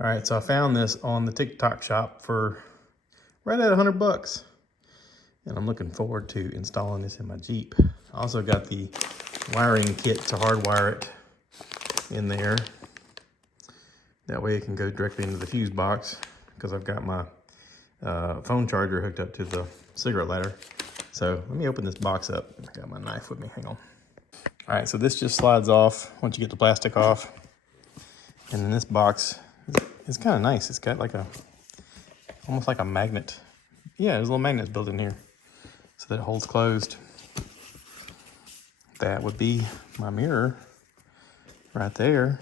All right, so I found this on the TikTok shop for right at $100. And I'm looking forward to installing this in my Jeep. I also got the wiring kit to hardwire it in there. That way it can go directly into the fuse box because I've got my phone charger hooked up to the cigarette lighter. So let me open this box up. I got my knife with me, hang on. All right, so this just slides off once you get the plastic off. And then this box is kind of nice. It's got like almost like a magnet. Yeah, there's little magnets built in here so that it holds closed. That would be my mirror right there.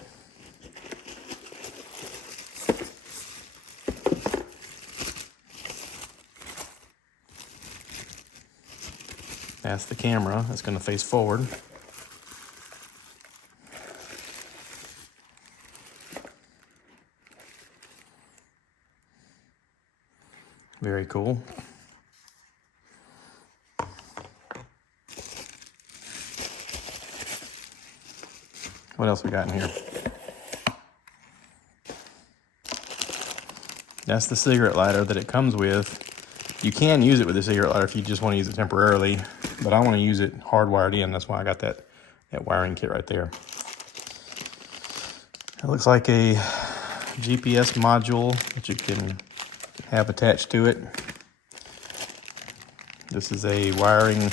That's the camera. That's going to face forward. Very cool. What else we got in here? That's the cigarette lighter that it comes with. You can use it with a cigarette lighter if you just want to use it temporarily, but I want to use it hardwired in. That's why I got that wiring kit right there. It looks like a GPS module that you can have attached to it. This is a wiring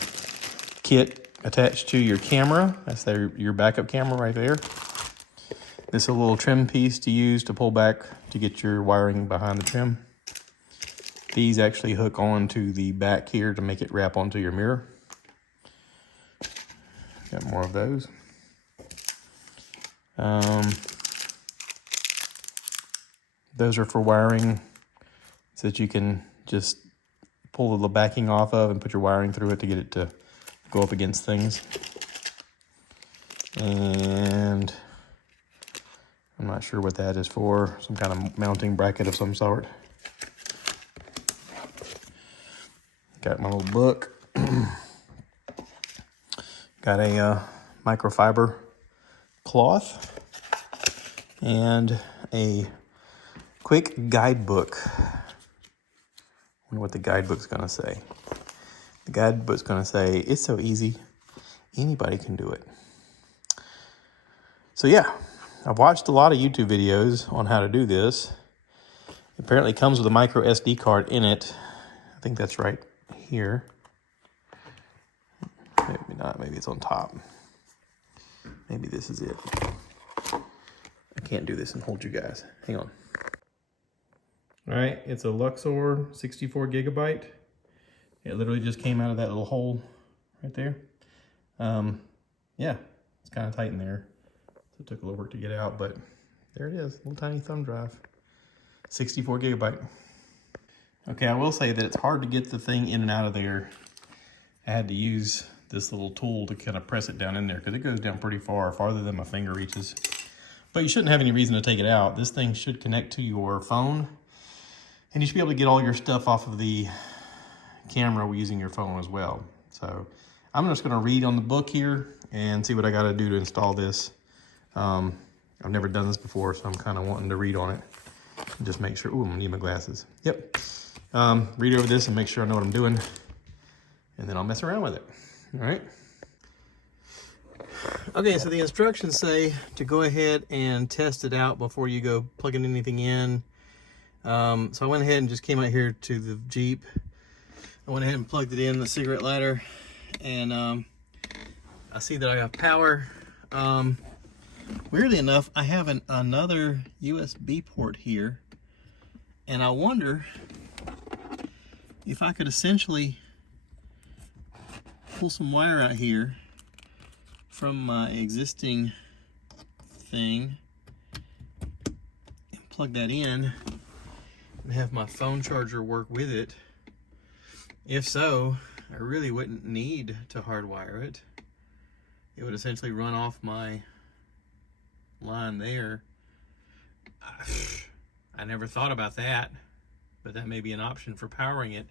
kit attached to your camera. That's your backup camera right there. This is a little trim piece to use to pull back to get your wiring behind the trim. These actually hook on to the back here to make it wrap onto your mirror. Got more of those. Those are for wiring so that you can just pull the backing off of and put your wiring through it to get it to go up against things. And I'm not sure what that is for. Some kind of mounting bracket of some sort. Got my little book. Got a microfiber cloth and a quick guidebook. Wonder what the guidebook's gonna say. The guidebook's gonna say, it's so easy, anybody can do it. So yeah, I've watched a lot of YouTube videos on how to do this. Apparently it comes with a micro SD card in it. I think that's right here. Maybe not, maybe it's on top. Maybe this is it. I can't do this and hold you guys. Hang on. All right, it's a Luxor 64 gigabyte. It literally just came out of that little hole right there. Yeah, it's kind of tight in there. So it took a little work to get out, but there it is, little tiny thumb drive. 64 gigabyte. Okay, I will say that it's hard to get the thing in and out of there. I had to use this little tool to kind of press it down in there because it goes down pretty far, farther than my finger reaches. But you shouldn't have any reason to take it out. This thing should connect to your phone, and you should be able to get all your stuff off of the camera using your phone as well. So I'm just gonna read on the book here and see what I gotta do to install this. I've never done this before, so I'm kind of wanting to read on it and just make sure. Ooh, I'm gonna need my glasses. Yep. Read over this and make sure I know what I'm doing, and then I'll mess around with it. All right. Okay, so the instructions say to go ahead and test it out before you go plugging anything in. So I went ahead and just came out here to the Jeep. I went ahead and plugged it in the cigarette lighter, and I see that I have power. Weirdly enough, I have another USB port here, and I wonder if I could essentially pull some wire out here from my existing thing and plug that in and have my phone charger work with it. If so, I really wouldn't need to hardwire it. It would essentially run off my line there. I never thought about that, but that may be an option for powering it.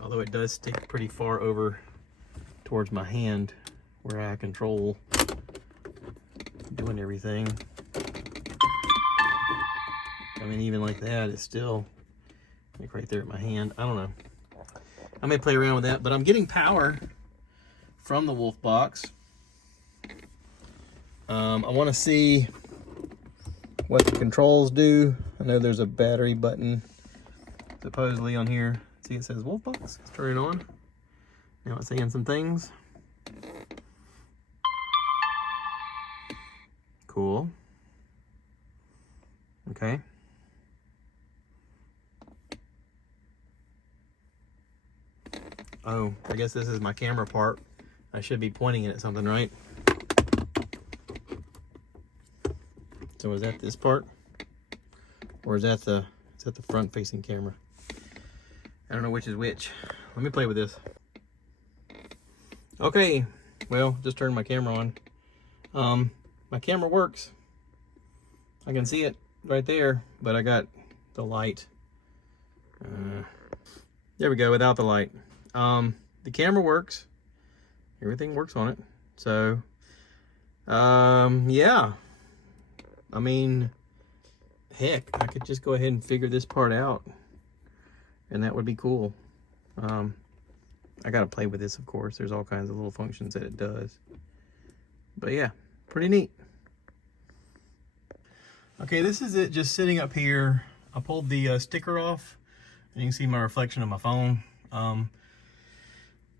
Although it does stick pretty far over towards my hand where I control doing everything. I mean, even like that, it's still like right there at my hand. I don't know. I may play around with that, but I'm getting power from the Wolfbox. I want to see what the controls do. I know there's a battery button supposedly on here. See, it says Wolfbox. Let's turn it on. Now it's saying some things. Cool. Okay. Oh, I guess this is my camera part. I should be pointing it at something, right? So is that this part? Or is that the front facing camera? I don't know which is which. Let me play with this. Okay, well, just turned my camera on. My camera works. I can see it right there, but I got the light. There we go, without the light. The camera works. Everything works on it. So, yeah. I mean, heck, I could just go ahead and figure this part out, and that would be cool. I gotta play with this, of course. There's all kinds of little functions that it does. But yeah, pretty neat. Okay, this is it just sitting up here. I pulled the sticker off, and you can see my reflection of my phone.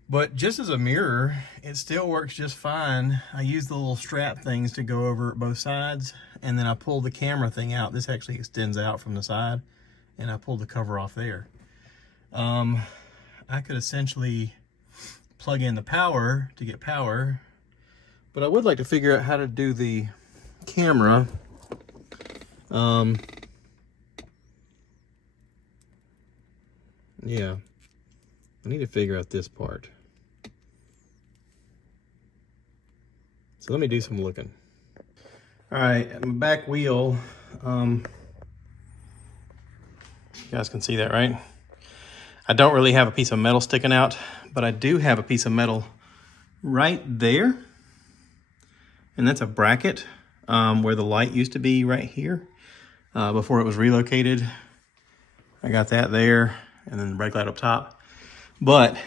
But just as a mirror, it still works just fine. I use the little strap things to go over both sides, and then I pull the camera thing out. This actually extends out from the side, and I pulled the cover off there. I could essentially plug in the power to get power, but I would like to figure out how to do the camera. Yeah, I need to figure out this part. So let me do some looking. All right, my back wheel, you guys can see that, right? I don't really have a piece of metal sticking out, but I do have a piece of metal right there. And that's a bracket where the light used to be right here before it was relocated. I got that there, and then the brake light up top. But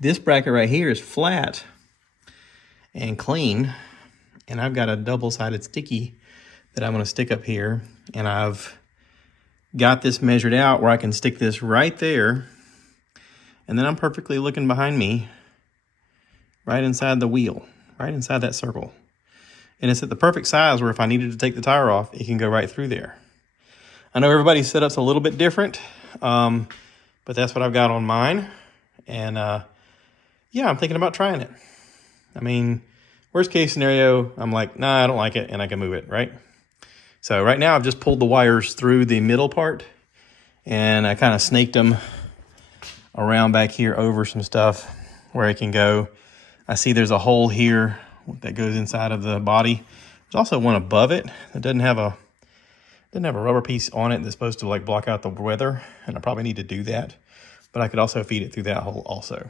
this bracket right here is flat and clean, and I've got a double-sided sticky that I'm gonna stick up here, and I've got this measured out where I can stick this right there, and then I'm perfectly looking behind me, right inside the wheel, right inside that circle. And it's at the perfect size where if I needed to take the tire off, it can go right through there. I know everybody's setup's a little bit different, but that's what I've got on mine. And yeah, I'm thinking about trying it. I mean, worst case scenario, I'm like, nah, I don't like it, and I can move it, right? So right now I've just pulled the wires through the middle part, and I kind of snaked them around back here over some stuff where it can go. I see there's a hole here that goes inside of the body. There's also one above it that doesn't have a rubber piece on it that's supposed to like block out the weather, and I probably need to do that. But I could also feed it through that hole also.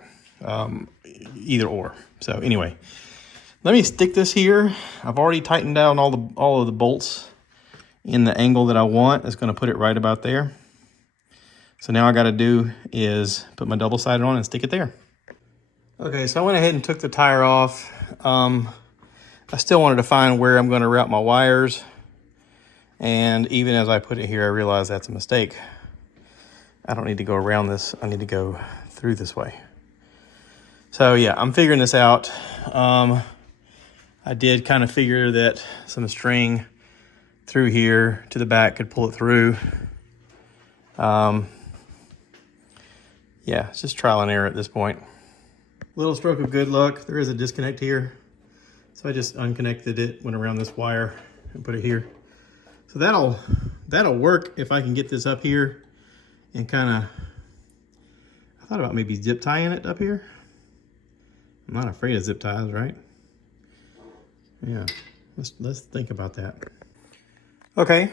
Either or. So anyway, let me stick this here. I've already tightened down all of the bolts in the angle that I want. It's going to put it right about there. So now I got to do is put my double-sided on and stick it there. Okay, so I went ahead and took the tire off. I still wanted to find where I'm going to route my wires. And even as I put it here, I realized that's a mistake. I don't need to go around this. I need to go through this way. So yeah, I'm figuring this out. I did kind of figure that some string through here to the back could pull it through. Yeah, it's just trial and error at this point. Little stroke of good luck. There is a disconnect here. So I just unconnected it, went around this wire and put it here. So that'll work if I can get this up here and kind of, I thought about maybe zip tying it up here. I'm not afraid of zip ties, right? Yeah, let's think about that. Okay,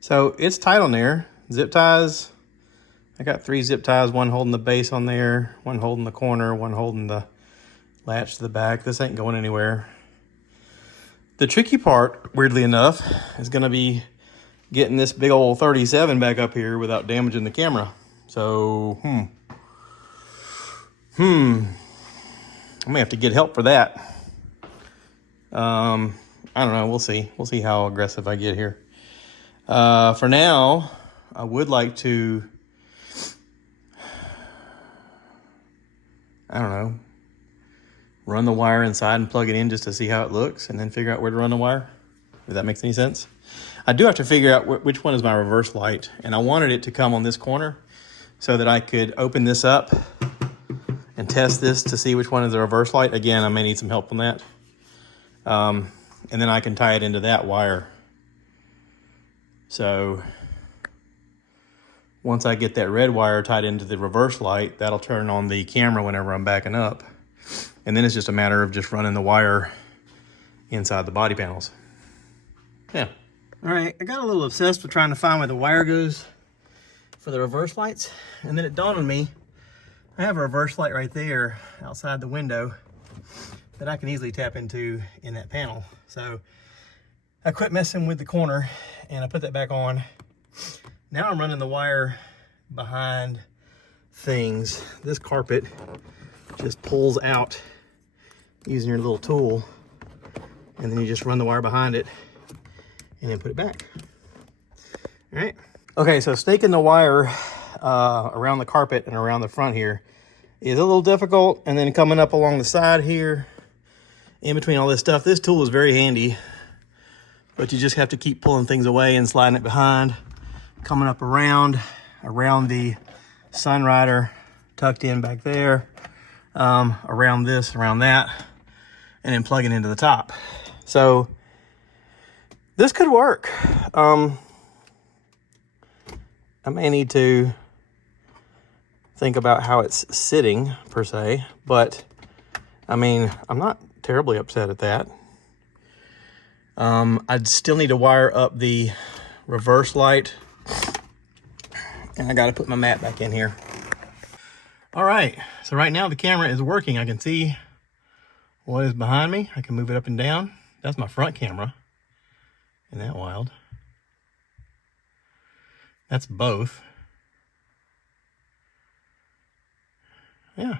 so it's tight on there. Zip ties, I got 3 zip ties, one holding the base on there, one holding the corner, one holding the latch to the back. This ain't going anywhere. The tricky part, weirdly enough, is gonna be getting this big old 37 back up here without damaging the camera. So, I may have to get help for that. I don't know. We'll see. We'll see how aggressive I get here. For now, I would like to, I don't know, run the wire inside and plug it in just to see how it looks, and then figure out where to run the wire. If that makes any sense. I do have to figure out which one is my reverse light, and I wanted it to come on this corner so that I could open this up and test this to see which one is the reverse light. Again, I may need some help on that. And then I can tie it into that wire. So once I get that red wire tied into the reverse light, that'll turn on the camera whenever I'm backing up. And then it's just a matter of just running the wire inside the body panels. Yeah. All right, I got a little obsessed with trying to find where the wire goes for the reverse lights. And then it dawned on me, I have a reverse light right there outside the window that I can easily tap into in that panel. So I quit messing with the corner and I put that back on. Now I'm running the wire behind things. This carpet just pulls out using your little tool, and then you just run the wire behind it and then put it back. All right. Okay, so snaking the wire around the carpet and around the front here is a little difficult, and then coming up along the side here in between all this stuff. This tool is very handy, but you just have to keep pulling things away and sliding it behind, coming up around the Sunrider tucked in back there, around this, around that, and then plugging into the top. So this could work. I may need to think about how it's sitting per se, but I mean, I'm not terribly upset at that. I'd still need to wire up the reverse light, and I got to put my mat back in here. All right, so right now the camera is working. I can see what is behind me. I can move it up and down. That's my front camera. Isn't that wild? That's both. Yeah.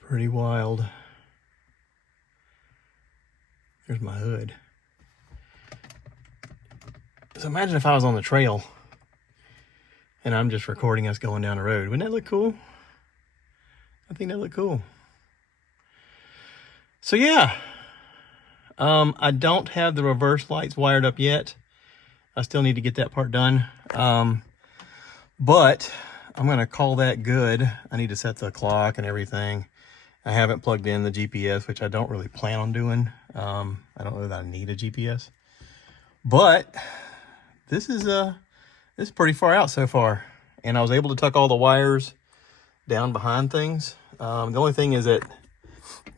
Pretty wild. There's my hood. So imagine if I was on the trail and I'm just recording us going down the road. Wouldn't that look cool? I think that looked cool. So yeah, I don't have the reverse lights wired up yet. I still need to get that part done. But I'm gonna call that good. I need to set the clock and everything. I haven't plugged in the GPS, which I don't really plan on doing. I don't know that I need a GPS, but this is pretty far out so far. And I was able to tuck all the wires down behind things. The only thing is that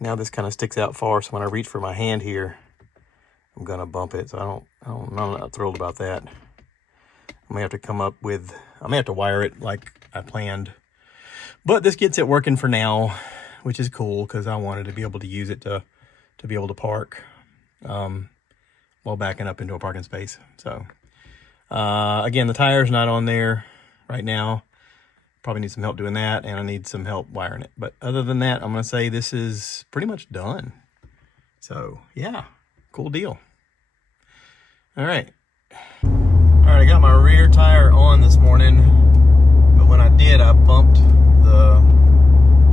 now this kind of sticks out far, so when I reach for my hand here, I'm gonna bump it. So I'm not thrilled about that. I may have to I may have to wire it like I planned. But this gets it working for now, which is cool because I wanted to be able to use it to be able to park while backing up into a parking space. So again, the tire's not on there right now. Probably need some help doing that, and I need some help wiring it. But other than that, I'm gonna say this is pretty much done. So yeah, cool deal. All right, I got my rear tire on this morning, but when I did, I bumped the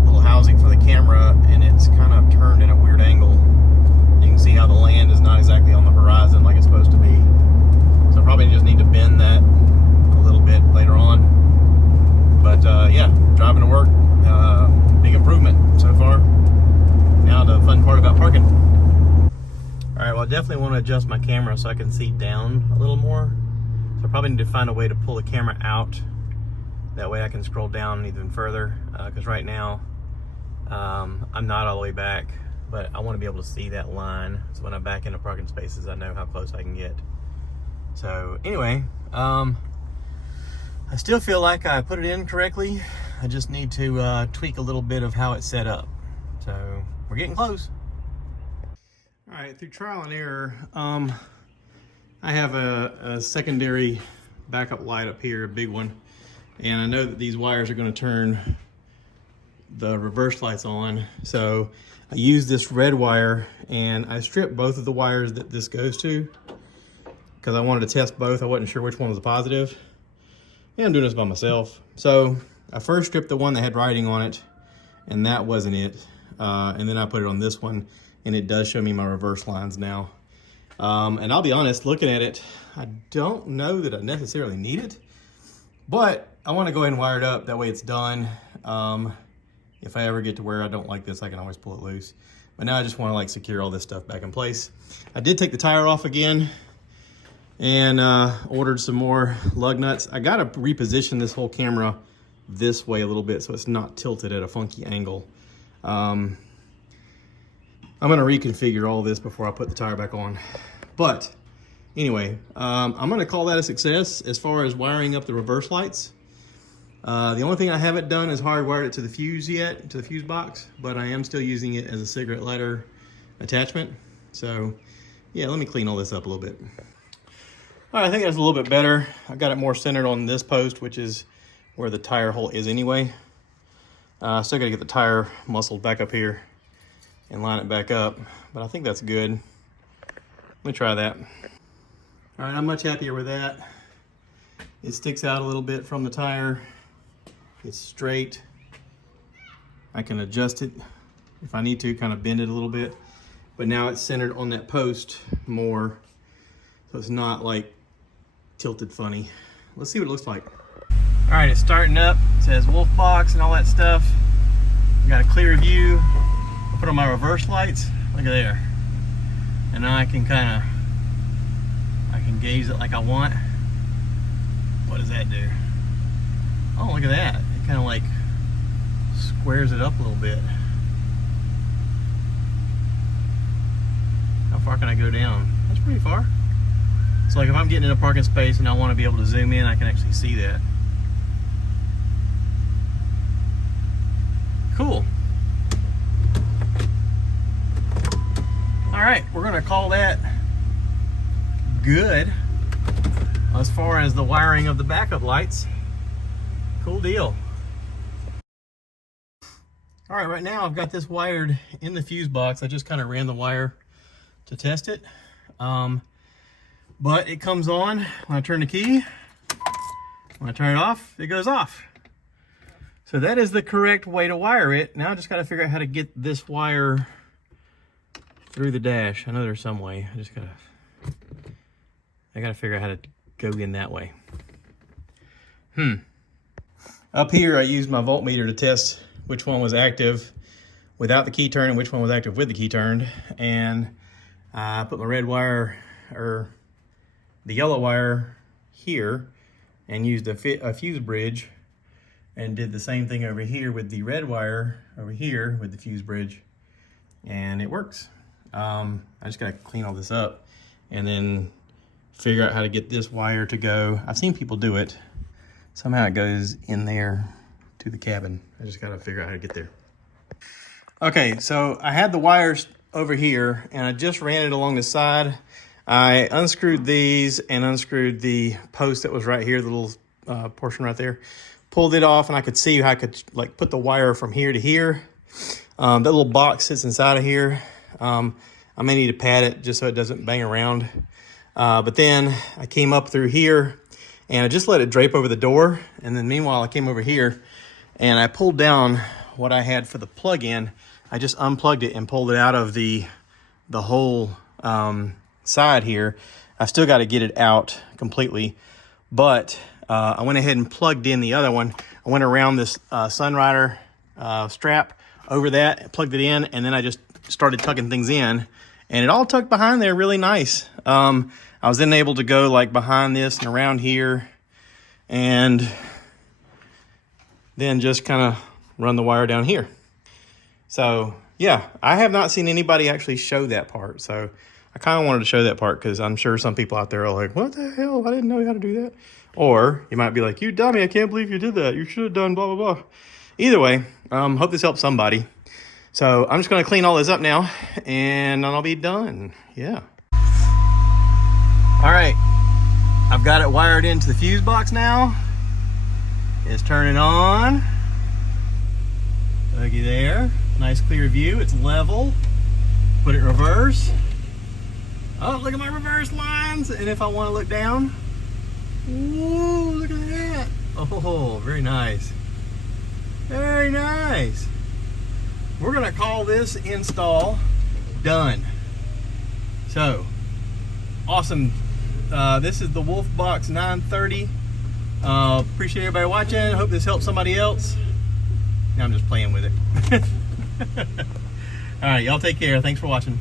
little housing for the camera, and it's kind of turned in a weird angle. You can see how the land is not exactly on the horizon like it's supposed to be. So I probably just need to bend that a little bit later on. But yeah, driving to work, big improvement so far. Now the fun part about parking. All right, well, I definitely want to adjust my camera so I can see down a little more. So I probably need to find a way to pull the camera out. That way I can scroll down even further, because right now I'm not all the way back, but I want to be able to see that line. So when I back into parking spaces, I know how close I can get. So anyway, I still feel like I put it in correctly. I just need to tweak a little bit of how it's set up. So we're getting close. All right, through trial and error, I have a secondary backup light up here, a big one, and I know that these wires are going to turn the reverse lights on. So I use this red wire, and I stripped both of the wires that this goes to because I wanted to test both. I wasn't sure which one was a positive. And I'm doing this by myself. So I first stripped the one that had writing on it, and that wasn't it. And then I put it on this one, and it does show me my reverse lines now. And I'll be honest, looking at it, I don't know that I necessarily need it, but I want to go ahead and wire it up. That way it's done. If I ever get to where I don't like this, I can always pull it loose. But now I just want to like secure all this stuff back in place. I did take the tire off again and ordered some more lug nuts. I got to reposition this whole camera this way a little bit so it's not tilted at a funky angle. I'm going to reconfigure all this before I put the tire back on. But anyway, I'm going to call that a success as far as wiring up the reverse lights. The only thing I haven't done is hardwired it to the fuse yet, to the fuse box, but I am still using it as a cigarette lighter attachment. So yeah, let me clean all this up a little bit. All right, I think that's a little bit better. I got it more centered on this post, which is where the tire hole is anyway. Still gotta get the tire muscled back up here and line it back up, but I think that's good. Let me try that. All right, I'm much happier with that. It sticks out a little bit from the tire. It's straight. I can adjust it if I need to, kind of bend it a little bit, but now it's centered on that post more, so it's not like tilted funny. Let's see what it looks like. All right, it's starting up. It says Wolfbox and all that stuff. We got a clear view. I'll put on my reverse lights. Look at there. And now I can gaze it like I want. What does that do? Oh, look at that. It kind of like squares it up a little bit. How far can I go down? That's pretty far. So like if I'm getting in a parking space and I want to be able to zoom in, I can actually see that. Cool. All right, we're gonna call that good as far as the wiring of the backup lights. Cool deal. All right, right now I've got this wired in the fuse box. I just kind of ran the wire to test it. But it comes on when I turn the key. When I turn it off, it goes off. So that is the correct way to wire it. Now I just got to figure out how to get this wire through the dash. I know there's some way. I gotta figure out how to go in that way. Up here I used my voltmeter to test which one was active without the key turned and which one was active with the key turned. And I put my red wire, or the yellow wire, here and used a fuse bridge, and did the same thing over here with the red wire over here with the fuse bridge, and it works. I just gotta clean all this up and then figure out how to get this wire to go. I've seen people do it. Somehow it goes in there to the cabin. I just gotta figure out how to get there. Okay, so I had the wires over here and I just ran it along the side. I unscrewed these and unscrewed the post that was right here, the little portion right there. Pulled it off and I could see how I could like put the wire from here to here. That little box sits inside of here. I may need to pad it just so it doesn't bang around. But then I came up through here and I just let it drape over the door. And then meanwhile, I came over here and I pulled down what I had for the plug-in. I just unplugged it and pulled it out of the whole side here. I still got to get it out completely, but I went ahead and plugged in the other one. I went around this Sunrider strap over that, plugged it in, and then I just started tucking things in, and it all tucked behind there really nice. I was then able to go like behind this and around here, and then just kind of run the wire down here. So yeah, I have not seen anybody actually show that part. So I kind of wanted to show that part because I'm sure some people out there are like, what the hell? I didn't know how to do that. Or you might be like, you dummy, I can't believe you did that. You should have done blah, blah, blah. Either way, hope this helps somebody. So I'm just going to clean all this up now and then I'll be done. Yeah. All right, I've got it wired into the fuse box now. It's turning on. Looky there, nice clear view. It's level. Put it in reverse. Oh, look at my reverse lines. And if I want to look down, whoa, look at that. Oh, very nice. Very nice. We're gonna call this install done. So, awesome. This is the Wolfbox 930. Appreciate everybody watching. Hope this helps somebody else. Now I'm just playing with it. All right, y'all take care. Thanks for watching.